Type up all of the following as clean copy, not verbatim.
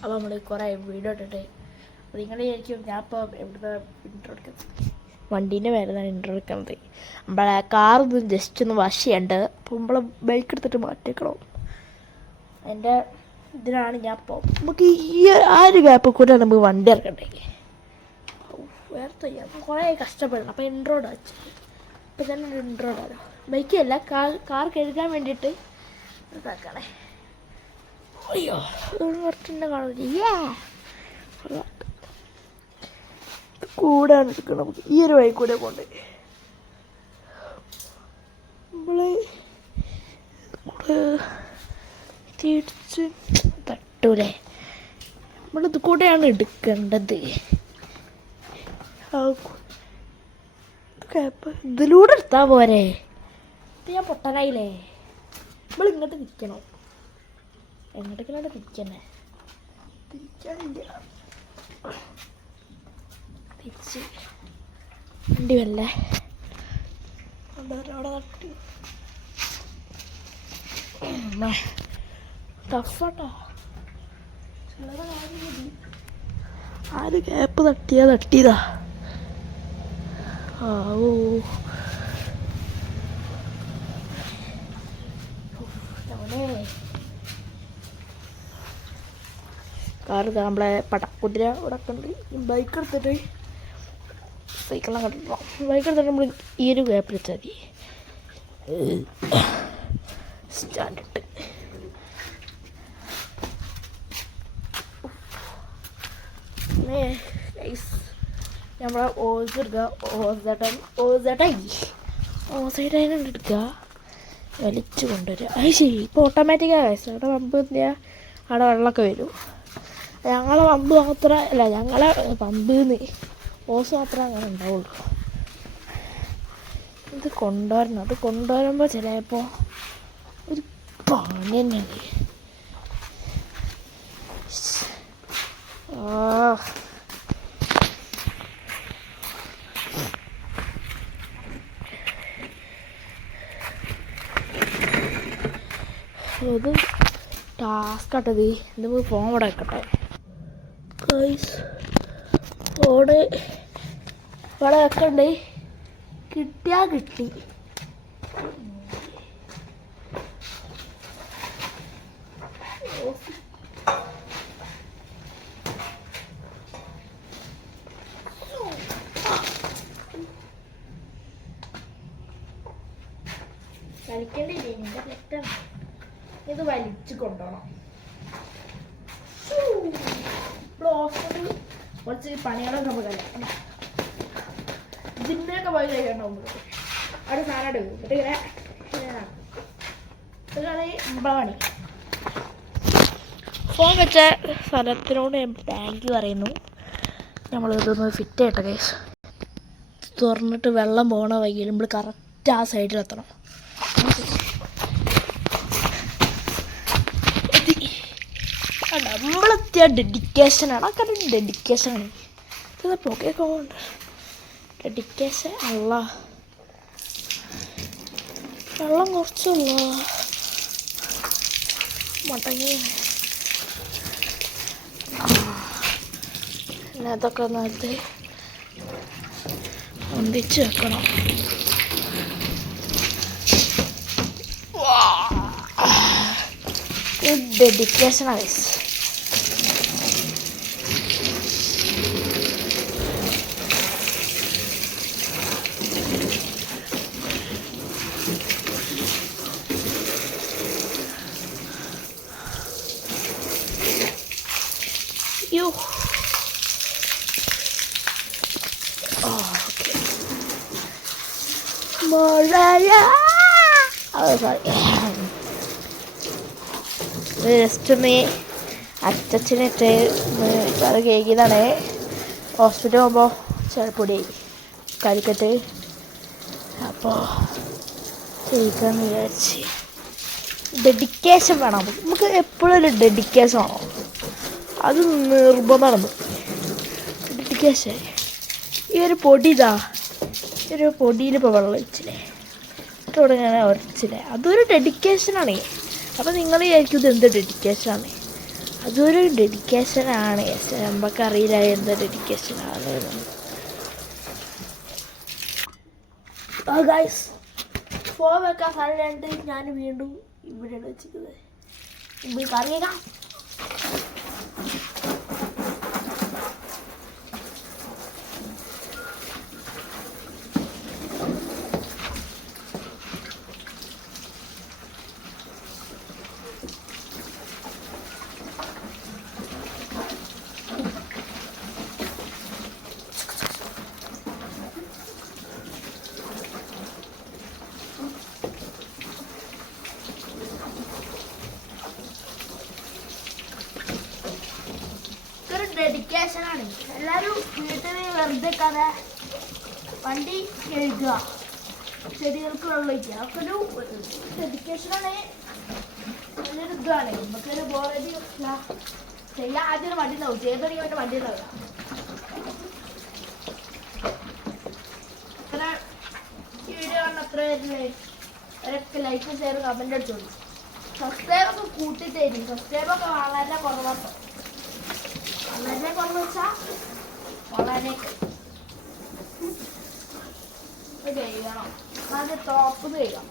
അപ്പോൾ നമ്മൾ കുറേ വീഡിയോ ഇട്ടിട്ട് അപ്പോൾ നിങ്ങളായിരിക്കും ഞാൻ ഇപ്പോൾ എവിടുന്ന് ഇൻട്രോ എടുക്കുന്നത്, വണ്ടീൻ്റെ മേലാണ് ഇൻട്രോ എടുക്കുന്നത്. നമ്മളെ കാറൊന്ന് ജസ്റ്റ് ഒന്ന് വാഷ് ചെയ്യണ്ട്. അപ്പോൾ നമ്മൾ ബൈക്ക് എടുത്തിട്ട് മാറ്റിക്കണം. എൻ്റെ ഇതിനാണ് ഞാൻ ഇപ്പോൾ നമുക്ക് ഈ ആ ഒരു ഗ്യാപ്പിൽ കൂടെ നമുക്ക് വണ്ടി ഇറക്കണ്ടേ. വേർത്ത് ചെയ്യാം, കുറേ കഷ്ടപ്പെടണം. അപ്പോൾ ഇൻട്രോ ഇടാ വെച്ചു. അപ്പോൾ തന്നെ ഒരു ഇൻട്രോ ഇടാലോ. ബൈക്കല്ല, കാർ കഴുകാൻ വേണ്ടിയിട്ട് ഇതാക്കണേ. അയ്യോ കുറച്ചിൻ്റെ കാണുന്നില്ല. കൂടാണ് എടുക്കണം. നമുക്ക് ഈ ഒരു വഴി കൂടെ പോകണ്ടേ. നമ്മൾ തിരിച്ച് തട്ടൂലേ. നമ്മളിത് കൂടെയാണ് എടുക്കേണ്ടത്. ഇതിലൂടെ എടുത്താൽ പോരെ. ഇത് ഞാൻ പൊട്ടനായില്ലേ. നമ്മൾ ഇങ്ങോട്ട് നിൽക്കണം. എങ്ങോട്ടേക്കാണ് തിരിക്കണേ. തിരിക്കാനില്ല. തിരിച്ച് വണ്ടി വല്ലേ അവിടെ തട്ടി ടഫാട്ടോ. ആര് ഗ്യാപ്പ് തട്ടിയതാ. ഓ കാറ് നമ്മളെ പടക്കുതിര ഇവിടെ ഒക്കെ ഉണ്ട്. ബൈക്ക് എടുത്തിട്ട് സൈക്കിളെല്ലാം കണ്ടിട്ടോ. ബൈക്ക് എടുത്തിട്ട് നമ്മൾ ഈ ഒരു ഗ്യാപ്പിൽ വെച്ചാൽ മതി. സ്റ്റാൻഡിട്ട് നമ്മളെ ഓസ് എടുക്കുക. ഓസൈഡായി എടുക്കുക, വലിച്ചു കൊണ്ടുവരിക. അത് ശരി. ഇപ്പോൾ ഓട്ടോമാറ്റിക്കാണ് ഗൈസ്. അവിടെ പമ്പ് അവിടെ വെള്ളമൊക്കെ വരും. ഞങ്ങളെ പമ്പ് മാത്രമല്ല, ഞങ്ങളെ പമ്പിന്ന് ഓസ് മാത്രമേ അങ്ങനെ ഉണ്ടാവുള്ളൂ. ഇത് കൊണ്ടുവരണം. അത് കൊണ്ടുവരുമ്പോൾ ചിലപ്പോൾ ഒരു പണി തന്നെയാണ്. ഇത് ടാസ്ക് ആട്ടത്. എന്തെങ്കിലും ഫോൺ ഇവിടെ വെക്കട്ടെ. ഫോണ് ഇവിടെ വെക്കണ്ടേ. കിട്ടിയാൽ കിട്ടി. കളിക്കണ്ടില്ലേ, എൻ്റെ തെറ്റാണ്. ഇത് വലിച്ചു കൊണ്ടുപോകണം. ഇവിടെ ഹോസ്പിറ്റലിൽ കുറച്ച് പണികളൊക്കെ നമുക്ക് കഴിക്കാം. ജിമ്മിനൊക്കെ പോയി കഴിക്കണ്ടാവും. അവിടെ സാധനം എടുക്കും. എന്നിട്ട് ഇതാണ് ഇവിടെ പണി. ഫോൺ വെച്ച സ്ഥലത്തിനോട് താങ്ക് യു പറയുന്നു. നമ്മളിതൊന്ന് ഫിറ്റ് ചെയ്യട്ടെ കേസ്. തുറന്നിട്ട് വെള്ളം പോകണ വഴിയിൽ നമ്മൾ കറക്റ്റ് ആ സൈഡിലെത്തണം. നമ്മളെത്തിയ ഡെഡിക്കേഷനാണ്. ആ കാര്യം ഡെഡിക്കേഷനാണ്. ഇത് പുകയൊക്കെ ഉണ്ട്. ഡെഡിക്കേഷൻ അല്ല. വെള്ളം കുറച്ചുള്ള മടങ്ങി. പിന്നെ അതൊക്കെ നേരത്തെ ഒന്നിച്ച് വെക്കണം. ഡെഡിക്കേഷനാണ്. ജസ്റ്റ് ഒന്ന് അച്ചച്ചനിട്ട് അത് കേൾക്കിയതാണ്. ഹോസ്പിറ്റൽ പോകുമ്പോൾ ചെറുപ്പൊടി കരിക്കട്ട്. അപ്പോൾ ചെയ്യിക്കാന്ന് വിചാരിച്ച്. ഡെഡിക്കേഷൻ വേണം നമുക്ക്. എപ്പോഴും ഒരു ഡെഡിക്കേഷൻ വേണം. അത് നിർബന്ധമാണ്. ഡെഡിക്കേഷൻ. ഈ ഒരു പൊടി ഒരു പൊടിയിൽ ഇപ്പോൾ വെള്ളം ഒഴിച്ചില്ലേ, ഇവിടെ ഇങ്ങനെ ഉരച്ചില്ലേ, അതൊരു ഡെഡിക്കേഷനാണ്. അപ്പോൾ നിങ്ങൾ വിചാരിക്കും ഇത് എന്ത് ഡെഡിക്കേഷനാണ്. അതൊരു ഡെഡിക്കേഷനാണ്. നമുക്കറിയില്ല എന്താ ഡെഡിക്കേഷനാണ്. ഗൈസ്, ഫോൺ വെക്കാൻ സ്ഥലമുണ്ട്. ഞാൻ വീണ്ടും ഇവിടെയാണ് വെച്ചിരിക്കുന്നത്. ഇവിടെ കറിയേക്കാം. ഡെഡിക്കേഷനാണ്. എല്ലാവരും വീട്ടിൽ വെറുതെ കഥ വണ്ടി കഴുകുക, ചെടികൾക്ക് വെള്ളം ഒഴിക്കുക, അതൊക്കെ ഒരു ഡെഡിക്കേഷനാണ്. നല്ലൊരു ഇതാണ്. നമുക്കൊരു ബോറടി ചെയ്യാൻ ആദ്യം വണ്ടി ഉണ്ടാവും. ചെയ്ത് തുടങ്ങി വേണ്ട വണ്ടി ഉണ്ടാവുക. അത്ര വീഡിയോ കാണുന്ന അത്ര പേരില്ലേ അവരൊക്കെ ലൈക്കും ഷെയറും കമൻ്റ് അടിച്ചോളൂ. സബ്സ്ക്രൈബൊക്കെ കൂട്ടിത്തരും. സബ്സ്ക്രൈബൊക്കെ വളരെ കുറവാട്ടോ. വളരെ കുറവ് വെച്ചാൽ വളരെ ചെയ്യണം. അത് ടോപ്പ് ചെയ്യാം.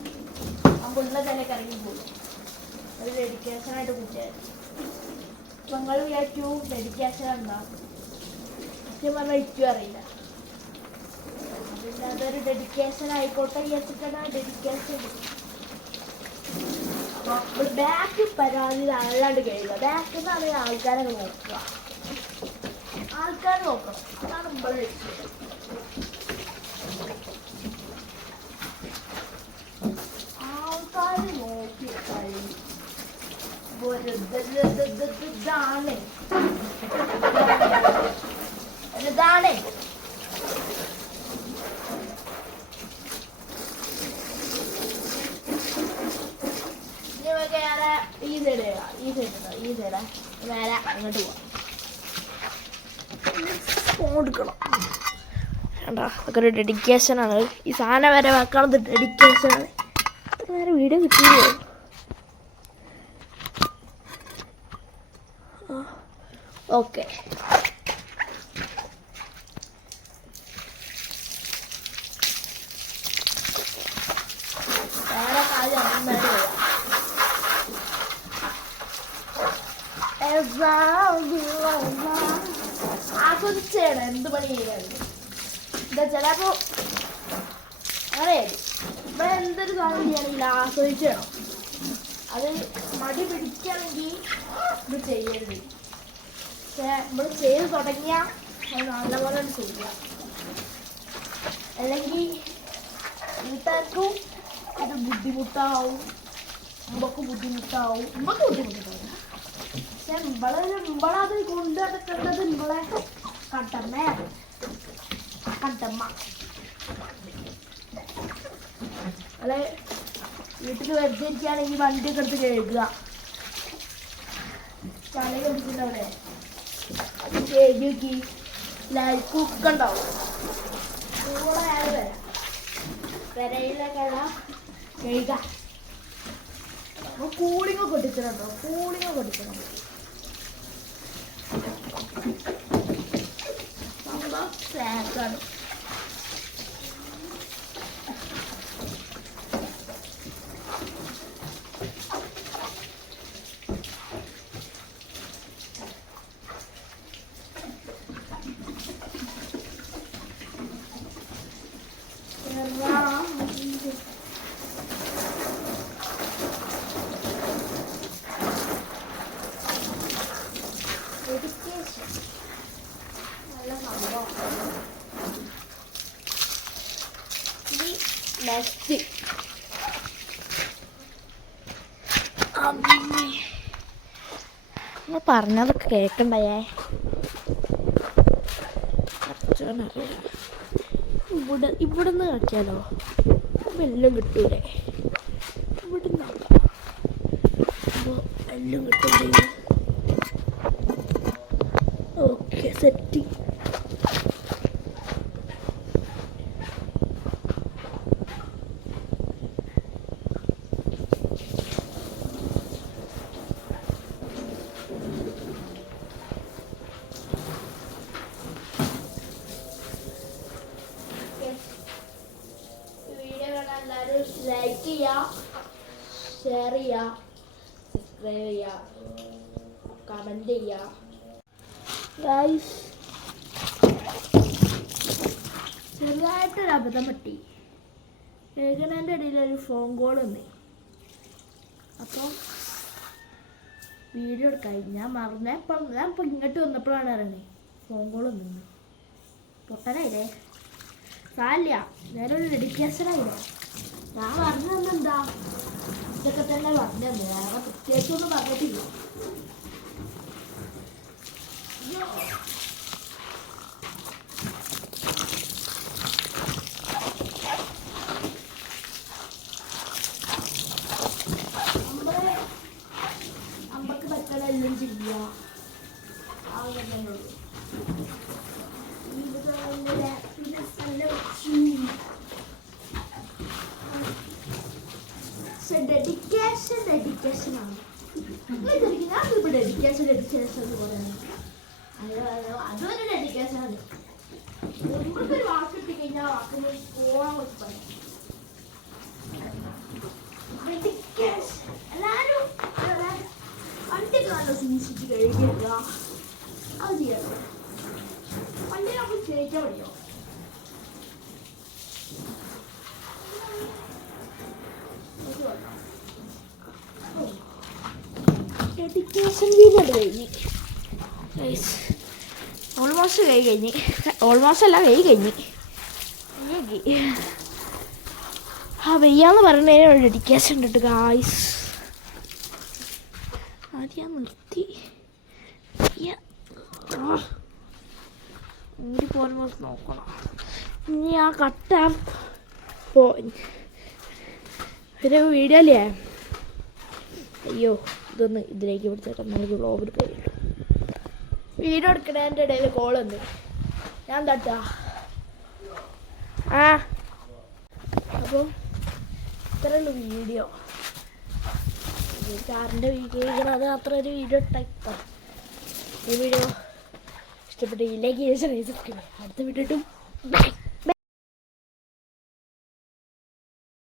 നമ്മളുള്ള ചിലക്ക് ഇറങ്ങി പോകും. ഒരു ഡെഡിക്കേഷനായിട്ട് കൂട്ടിയാൽ നിങ്ങൾ വിചാരിച്ചു ഡെഡിക്കേഷൻ എന്താ സത്യം പറഞ്ഞാൽ ഇറ്റും അറിയില്ല. പിന്നെ അതൊരു ഡെഡിക്കേഷൻ ആയിക്കോട്ടെ വിചാരിച്ചിട്ടാണ് ഡെഡിക്കേഷൻ. അപ്പോൾ ബാക്ക് പരാതി അല്ലാണ്ട് കഴിയുക. ബാക്കിൽ നിന്നാണ് ആൾക്കാരെ നോക്കുക. ആൾക്കാർ നോക്കണം. അതാണ് നമ്മൾ ആൾക്കാർ നോക്കി ഇതാണ് ഇതാണ് ഈ സൈഡ് ഈ സൈഡ് നേരെ അങ്ങോട്ട് പോവാം. കൊടുക്കണം വേണ്ട. അതൊക്കെ ഒരു ഡെഡിക്കേഷനാണ്. ഈ സാധനം വരെ വെക്കണത് ഡെഡിക്കേഷനാണ്. വേറെ വീഡിയോ കിട്ടിയോ? ഓക്കെ, വേറെ കാര്യം ആസ്വദിച്ചേണം എന്ത് പണി ചെയ്യാറുണ്ട്. എന്താ ചിലപ്പോൾ അങ്ങനെ ഇവിടെ എന്തൊരു സാധനം ചെയ്യണമെങ്കിൽ ആസ്വദിച്ചേണം. അത് മടി പിടിക്കുകയാണെങ്കിൽ ഇത് ചെയ്യരുത്. പക്ഷെ നമ്മൾ ചെയ്ത് തുടങ്ങിയാൽ അത് നല്ലപോലെ ചെയ്യുക. അല്ലെങ്കിൽ വീട്ടുകാർക്കും ഇത് ബുദ്ധിമുട്ടാവും, നമുക്ക് ബുദ്ധിമുട്ടാവും. നമുക്ക് ബുദ്ധിമുട്ടുണ്ടാവില്ല. പക്ഷെ നമ്മളത് കൊണ്ട് നടക്കേണ്ടത് നമ്മളെ കട്ടമ്മ അല്ലെ. വീട്ടിൽ വെറുതെ ഇരിക്കുകയാണെങ്കിൽ വണ്ടിയൊക്കെ എടുത്ത് കഴുകുക. ചളി കടിച്ചിട്ടവിടെ അത് കഴുകി നോക്കി എല്ലാവർക്കും ഒക്കെ ഉണ്ടാവും. അയാൾ വരാം പെരയിലൊക്കെ കഴുകുക. കൂളിങ്ങൊക്കെ കൊട്ടിച്ചിട്ടുണ്ടോ? കൂളിങ്ങൊക്കെ കൊട്ടിക്കണം. സാക്കാണ്. നെക്സ്റ്റ് പറഞ്ഞതൊക്കെ കേൾക്കണ്ടേ? ഇവിടുന്ന് കളിക്കാലോ. എല്ലാം കിട്ടൂലേ? ഇവിടുന്ന് അപ്പോൾ എല്ലാം കിട്ടൂലേ? Okay, set. ഷെയർ ചെയ്യുക, സബ്സ്ക്രൈബ് ചെയ്യുക, കമൻറ്റ് ചെയ്യുക. ഗൈസ്, ചെറുതായിട്ടൊരു അബദ്ധം പറ്റി. കേൾക്കുന്നതിൻ്റെ ഇടയിൽ ഒരു ഫോൺ കോൾ വന്നേ. അപ്പം വീഡിയോ എടുക്കാൻ ഞാൻ മറന്നപ്പം ഞാൻ ഇപ്പം ഇങ്ങോട്ട് വന്നപ്പോഴാണ് അറിയണേ ഫോൺ കോൾ വന്നു. പൊട്ടനായില്ലേ, സാരില്ല, ഞാനൊരു ഡെഡിക്കേഷനായില്ലേ. ഞാൻ പറഞ്ഞു തന്നെന്താ ഇതൊക്കെ തന്നെ പറഞ്ഞു തന്നെ, വേറെ പ്രത്യേകിച്ചൊന്നും പറഞ്ഞിട്ടില്ല. അമ്മക്ക് പറ്റണെല്ലാം ചെയ്യുക, ആ തന്നെ ഉള്ളൂ. ഡെഡിക്കേഷനാണ് ഞാനിപ്പോൾ ഡെഡിക്കേഷൻ എന്ന് പറയുന്നത്. അതൊരു ഡെഡിക്കേഷനാണ്. നമ്മൾക്കൊരു വാക്ക് കിട്ടിക്കഴിഞ്ഞാൽ വാക്കിന് പോകാൻ കുറച്ച് പറയും. ഡെഡിക്കേഷൻ എല്ലാവരും വണ്ടിയൊക്കെ നല്ല സൂക്ഷിച്ച് കഴിക്കുക, അത് ചെയ്യാറ്. വണ്ടി നമുക്ക് സ്നേഹിക്കാൻ പറ്റുമോ? ഡെഡിക്കേഷൻ വീഡിയോ കഴിഞ്ഞ് ഓൾമോസ്റ്റ് കഴിഞ്ഞ് ഓൾമോസ്റ്റ് അല്ല കഴിഞ്ഞ് ആ വയ്യാന്ന് പറഞ്ഞതിന് ഒരു ഡെഡിക്കേഷൻ ഉണ്ട് ഗായ്സ്. ആദ്യം നിർത്തി ഇനി പോകുമ്പോൾ നോക്കണം. ഇനി ആ കട്ടാൻ ഒരു വീഡിയോ അല്ലേ, അയ്യോ ഇതൊന്ന് ഇതിലേക്ക് പിടിച്ചേക്കാം. നമുക്ക് വ്ളോഗ് എടുക്കുകയുള്ളൂ. വീഡിയോ എടുക്കണതിൻ്റെ ഇടയിൽ കോൾ വന്നു. ഞാൻ തട്ടാ അപ്പോൾ ഇത്രയുള്ളൂ വീഡിയോ. കാറിൻ്റെ വീഡിയോ അത്ര ഒരു വീഡിയോ ഇട്ടാ. ഈ വീഡിയോ ഇഷ്ടപ്പെട്ടില്ലെങ്കിൽ അടുത്ത വീഡിയോ ഇട്ടും.